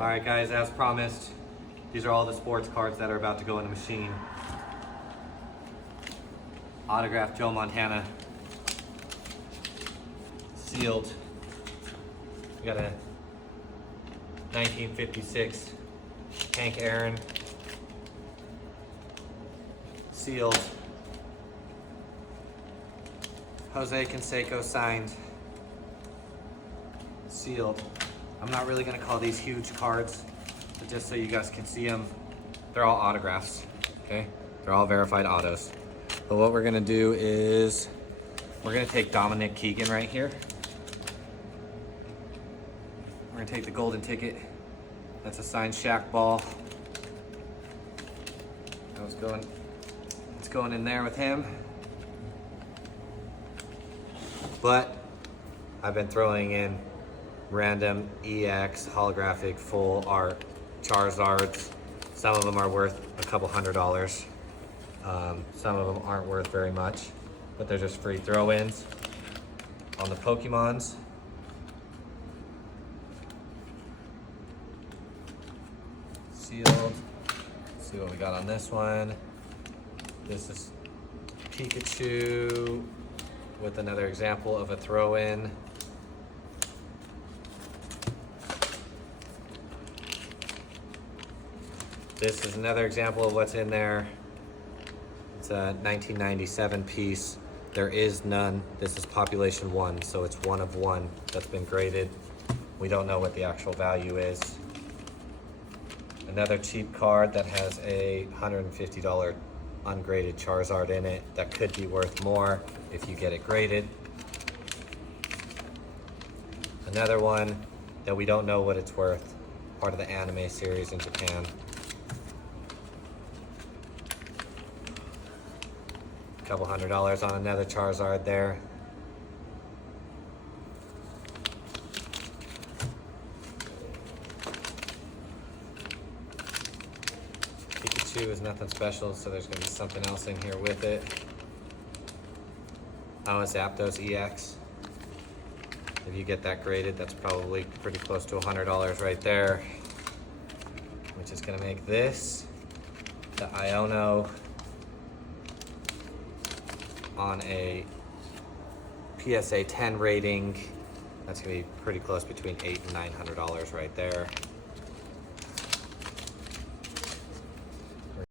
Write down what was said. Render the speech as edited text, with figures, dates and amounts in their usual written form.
All right, guys, as promised, these are all the sports cards that are about to go in the machine. Autographed Joe Montana. Sealed. We got a 1956 Hank Aaron. Sealed. Jose Canseco signed. Sealed. I'm not really gonna call these huge cards, but just so you guys can see them, they're all autographs, okay? They're all verified autos. But what we're gonna do is, we're gonna take Dominic Keegan right here. We're gonna take the golden ticket. That's a signed Shaq ball. It's going in there with him. But I've been throwing in random EX holographic full art Charizards. Some of them are worth a couple $100. Some of them aren't worth very much, but they're just free throw-ins on the Pokemons. Sealed. Let's see what we got on this one. This is Pikachu with another example of a throw-in. This is another example of what's in there. It's a 1997 piece. There is none. This is population 1, so it's 1 of 1 that's been graded. We don't know what the actual value is. Another cheap card that has a $150 ungraded Charizard in it that could be worth more if you get it graded. Another one that we don't know what it's worth, part of the anime series in Japan. Couple $100 on another Charizard there. Pikachu is nothing special, so there's gonna be something else in here with it. Oh, it's Zapdos EX. If you get that graded, that's probably pretty close to $100 right there, which is gonna make this the Iono on a PSA 10 rating. That's gonna be pretty close, between $800 and $900 right there.